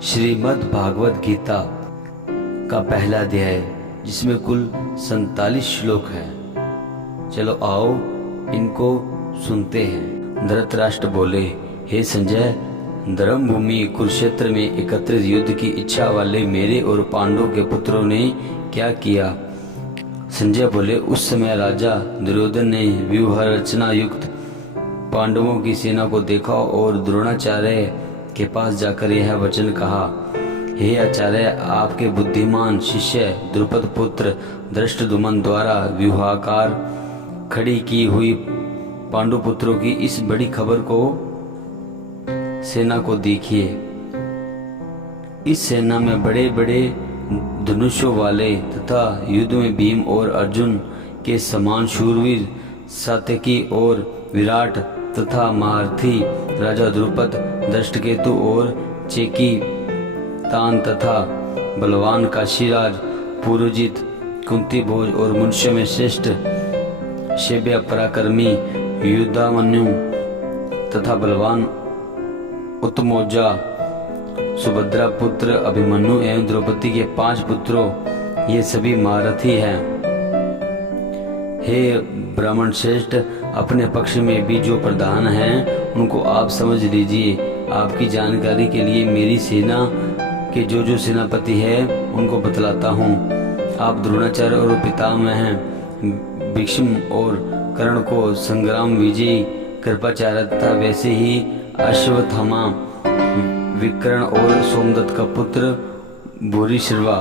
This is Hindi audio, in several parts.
श्रीमद् भागवत गीता का पहला अध्याय, जिसमें कुल 47 श्लोक हैं। चलो आओ इनको सुनते हैं। धृतराष्ट्र बोले, हे संजय, धर्म भूमि कुरुक्षेत्र में एकत्रित युद्ध की इच्छा वाले मेरे और पांडवों के पुत्रों ने क्या किया? संजय बोले, उस समय राजा दुर्योधन ने व्यूह रचना युक्त पांडवों की सेना को देखा और द्रोणाचार्य के पास जाकर यह वचन कहा, हे आचार्य, आपके बुद्धिमान शिष्य द्रुपद पुत्र धृष्टद्युम्न द्वारा व्यूहाकार खड़ी की हुई पांडु पुत्रों की इस बड़ी खबर को सेना को देखिए। इस सेना में बड़े बड़े धनुषों वाले तथा युद्ध में भीम और अर्जुन के समान शूरवीर सात्यकी और विराट तथा महारथी राजा द्रुपद, दृष्टकेतु और चेकी तान तथा बलवान काशीराज पुरोजित, कुंती भोज और मनुष्य में श्रेष्ठ शैब्य पराक्रमी युद्धामन्यु तथा बलवान उत्तमौजा सुभद्रा पुत्र अभिमन्यु एवं द्रौपदी के 5 पुत्रों, ये सभी महारथी हैं। हे ब्राह्मण श्रेष्ठ, अपने पक्ष में भी जो प्रधान हैं उनको आप समझ लीजिए। आपकी जानकारी के लिए मेरी सेना के जो सेनापति है उनको बतलाता हूँ। आप द्रोणाचार्य और पितामह भीष्म और कर्ण को संग्राम विजयी कृपाचार्य तथा वैसे ही अश्वत्थामा, विकर्ण और सोमदत्त का पुत्र भूरिश्रवा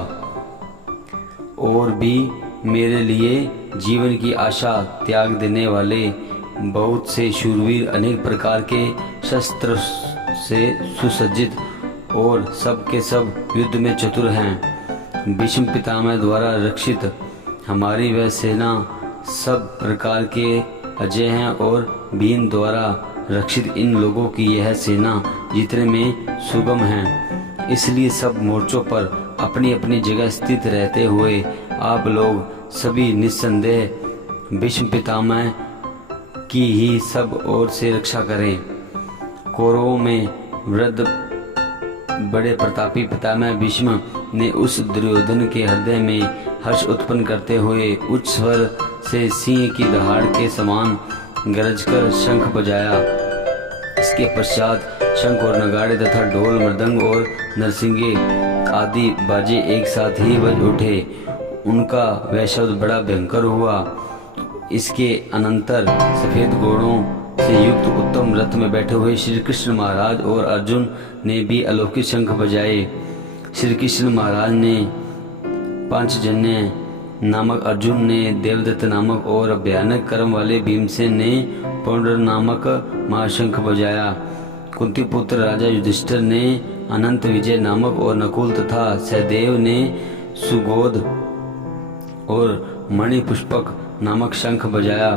और भी मेरे लिए जीवन की आशा त्याग देने वाले बहुत से शूरवीर, अनेक प्रकार के शस्त्र से सुसज्जित और सब के सब युद्ध में चतुर हैं। भीष्म पितामह द्वारा रक्षित हमारी वह सेना सब प्रकार के अजय हैं और भीम द्वारा रक्षित इन लोगों की यह सेना जीतने में सुगम है। इसलिए सब मोर्चों पर अपनी अपनी जगह स्थित रहते हुए आप लोग सभी निस्संदेह भीष्म पितामह की ही सब ओर से रक्षा करें। कौरवों में वृद्ध बड़े प्रतापी पितामह भीष्म ने उस दुर्योधन के हृदय में हर्ष उत्पन्न करते हुए उच्च स्वर से सिंह की दहाड़ के समान गरजकर शंख बजाया। इसके पश्चात शंख और नगाड़े तथा ढोल, मृदंग और नरसिंगे आदि बाजे एक साथ ही बज उठे। उनका वह शब्द बड़ा भयंकर हुआ। इसके अनंतर सफेद घोड़ों से युक्त उत्तम रथ में बैठे हुए श्री कृष्ण महाराज और अर्जुन ने भी अलौकिक शंख बजाए। श्री कृष्ण महाराज ने पांचजन्य नामक अर्जुन ने देवदत्त नामक और भयानक कर्म वाले भीमसेन ने पौंड्र नामक महाशंख बजाया। कुंती पुत्र राजा युधिष्ठिर ने अनंत विजय नामक और नकुल तथा सहदेव ने सुगोध और मणि पुष्पक नामक शंख बजाया।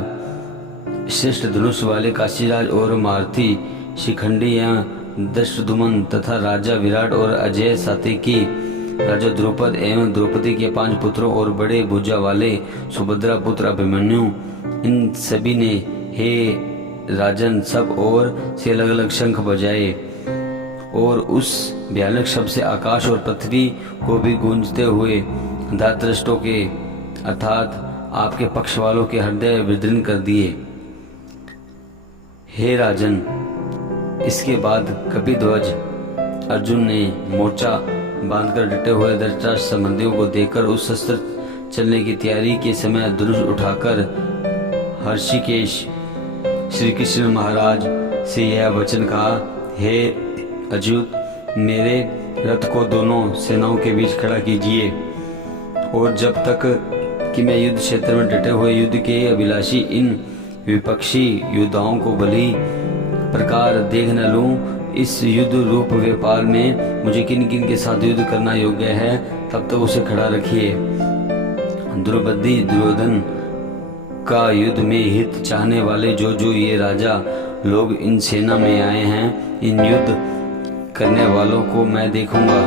श्रेष्ठ धनुष वाले काशीराज और महारथी शिखंडी एवं धृष्टद्युम्न तथा राजा विराट और अजय सात्यकी राजा द्रुपद एवं द्रौपदी के 5 पुत्रों और बड़े भुजा वाले सुभद्रा पुत्र अभिमन्यु, इन सभी ने हे राजन सब ओर से अलग अलग शंख बजाए और उस भयानक शब्द से आकाश और पृथ्वी को भी गूंजते हुए धृतराष्ट्रों के अर्थात आपके पक्ष वालों के हृदय विदीर्ण कर दिए। हे राजन, इसके बाद कपिध्वज अर्जुन ने मोर्चा बांधकर डटे हुए धृतराष्ट्र संबंधियों को देखकर उस शस्त्र चलने की तैयारी के समय धनुष उठाकर हर्षिकेश श्री कृष्ण महाराज से यह वचन कहा, हे अच्युत, मेरे रथ को दोनों सेनाओं के बीच खड़ा कीजिए और जब तक कि मैं युद्ध क्षेत्र में डटे हुए युद्ध के अभिलाषी इन विपक्षी योद्धाओं को भली प्रकार देख न लूं, इस युद्ध रूप व्यापार में मुझे किन किन के साथ युद्ध करना योग्य है, तब तक उसे खड़ा रखिए। द्रौपदी दुर्योधन का युद्ध में हित चाहने वाले जो ये राजा लोग इन सेना में आए हैं, इन युद्ध करने वालों को मैं देखूंगा।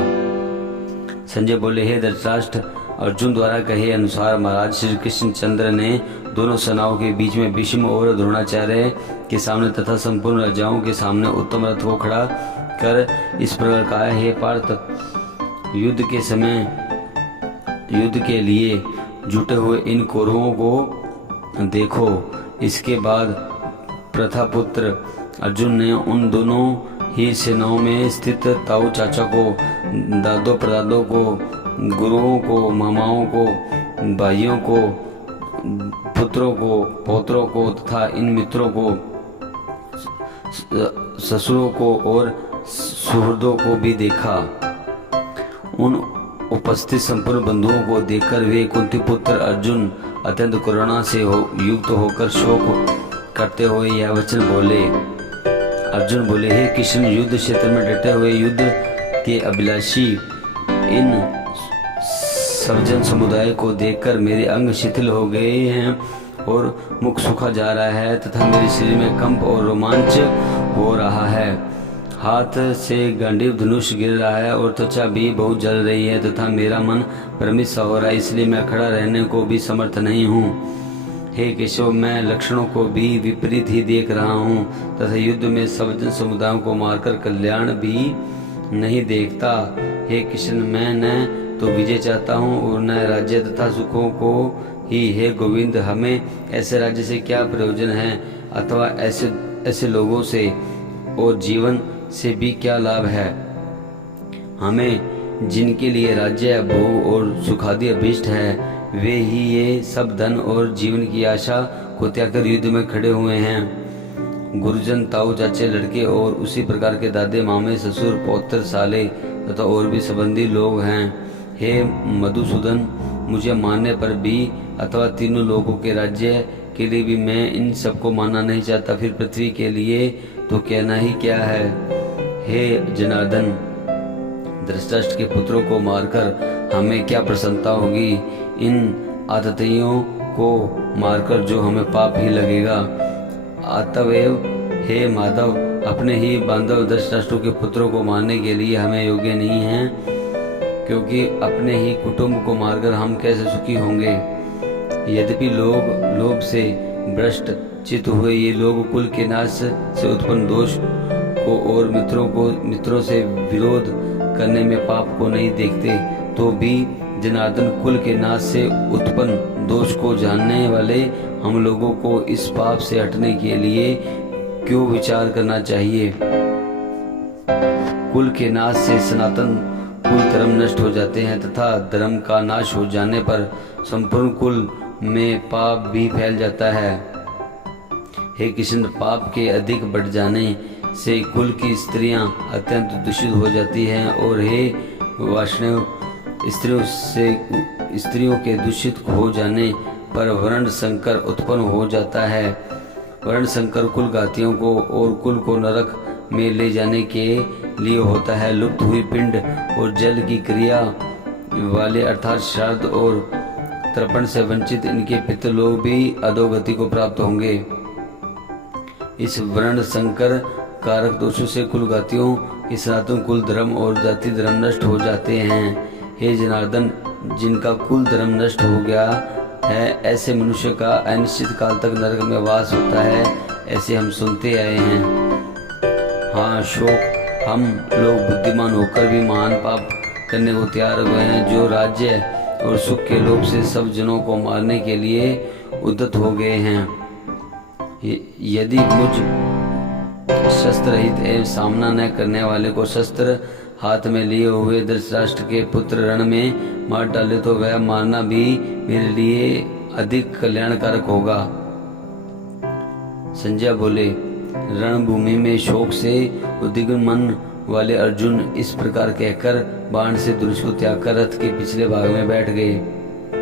संजय बोले, हे धृतराष्ट्र, अर्जुन द्वारा कहे अनुसार महाराज श्री कृष्ण चंद्र ने दोनों सेनाओं के बीच में भीष्म और द्रोणाचार्य के सामने तथा संपूर्ण राजाओं के सामने उत्तम रथ को खड़ा कर इस प्रकार कहा, हे पार्थ, युद्ध के लिए जुटे हुए इन कौरवों को देखो। इसके बाद प्रथापुत्र अर्जुन ने उन दोनों ही सेनाओं में स्थित ताऊ चाचा को, दादो परदादों को, गुरुओं को, मामाओं को, भाइयों को, पुत्रों को, पौत्रों को तथा इन मित्रों को, ससुरों को और सुहृदों को भी देखा। उन उपस्थित संपूर्ण बंधुओं को देखकर वे कुंती पुत्र अर्जुन अत्यंत करुणा से युक्त होकर शोक करते हुए यह वचन बोले। अर्जुन बोले, हे कृष्ण, युद्ध क्षेत्र में डटे हुए युद्ध के अभिलाषी इन सज्जन समुदाय को देखकर मेरे अंग शिथिल हो गए हैं और मुख सूखा जा रहा है तथा मेरे शरीर में कंप और रोमांच हो रहा है। हाथ से गांडीव धनुष गिर रहा है और त्वचा भी बहुत जल रही है तथा मेरा मन भ्रमित सा हो रहा है, इसलिए मैं खड़ा रहने को भी समर्थ नहीं हूँ। हे केशव, मैं लक्षणों को भी विपरीत ही देख रहा हूँ तथा युद्ध में सज्जन समुदायों को मारकर कल्याण भी नहीं देखता। हे कृष्ण, मैं न तो विजय चाहता हूँ और न राज्य तथा सुखों को ही। हे गोविंद, हमें ऐसे राज्य से क्या प्रयोजन है अथवा ऐसे लोगों से और जीवन से भी क्या लाभ है। हमें जिनके लिए राज्य, भोग और सुखादि अभीष्ट है, वे ही ये सब धन और जीवन की आशा को त्याग कर युद्ध में खड़े हुए हैं। गुरुजन, ताऊ चाचे, लड़के और उसी प्रकार के दादे, मामे, ससुर, पौत्र, साले तथा और भी संबंधी लोग हैं। हे मधुसूदन, मुझे मानने पर भी अथवा तीनों लोगों के राज्य के लिए भी मैं इन सबको मानना नहीं चाहता, फिर पृथ्वी के लिए तो कहना ही क्या है। हे जनार्दन, धृतराष्ट्र के पुत्रों को मारकर हमें क्या प्रसन्नता होगी। इन आतताइयों को मारकर जो हमें पाप ही लगेगा। अतएव हे माधव, अपने ही बांधव धृतराष्ट्र के पुत्रों को मारने के लिए हमें योग्य नहीं है, क्योंकि अपने ही कुटुंब को मारकर हम कैसे सुखी होंगे। यद्यपि लोभ से भ्रष्ट चित हुए ये लोग कुल के नाश से उत्पन्न दोष को और मित्रों से विरोध करने में पाप को नहीं देखते, तो भी जनार्दन, कुल के नाश से उत्पन्न दोष को जानने वाले हम लोगों को इस पाप से हटने के लिए क्यों विचार करना चाहिए। कुल के नाश से सनातन कुल धर्म नष्ट हो जाते हैं तथा धर्म का नाश हो जाने पर संपूर्ण कुल में पाप भी फैल जाता है। हे कृष्ण, पाप के अधिक बढ़ जाने से कुल की स्त्रियां अत्यंत दूषित हो जाती हैं और हे वैष्णव, स्त्रियों के दूषित हो जाने पर वर्ण संकर उत्पन्न हो जाता है। वर्ण संकर कुल घातियों को और कुल को नरक में ले जाने के लिए होता है। लुप्त हुई पिंड और जल की क्रिया वाले अर्थात श्राद्ध और तर्पण से वंचित इनके पितृलोक भी अधोगति को प्राप्त होंगे। इस वर्ण संकर कारक दोषों से कुल घातियों के सनातन कुल धर्म और जाति धर्म नष्ट हो जाते हैं। हे जनार्दन, जिनका कुल धर्म नष्ट हो गया है, ऐसे मनुष्य का अनिश्चित काल तक नरक में वास होता है, ऐसे हम सुनते आए हैं। हाँ शोक, हम लोग बुद्धिमान होकर भी महान पाप करने को तैयार हुए हैं, जो राज्य और सुख के लोभ से सब जनों को मारने के लिए उद्यत हो गए हैं। यदि मुझ शस्त्र रहित एवं सामना न करने वाले को शस्त्र हाथ में लिए हुए धृतराष्ट्र के पुत्र रण में मार डाले तो वह मारना भी मेरे लिए अधिक कल्याणकारक होगा। संजय बोले, रणभूमि में शोक से उद्विग्न मन वाले अर्जुन इस प्रकार कहकर बाण से धनुष को त्याग कर रथ के पिछले भाग में बैठ गए।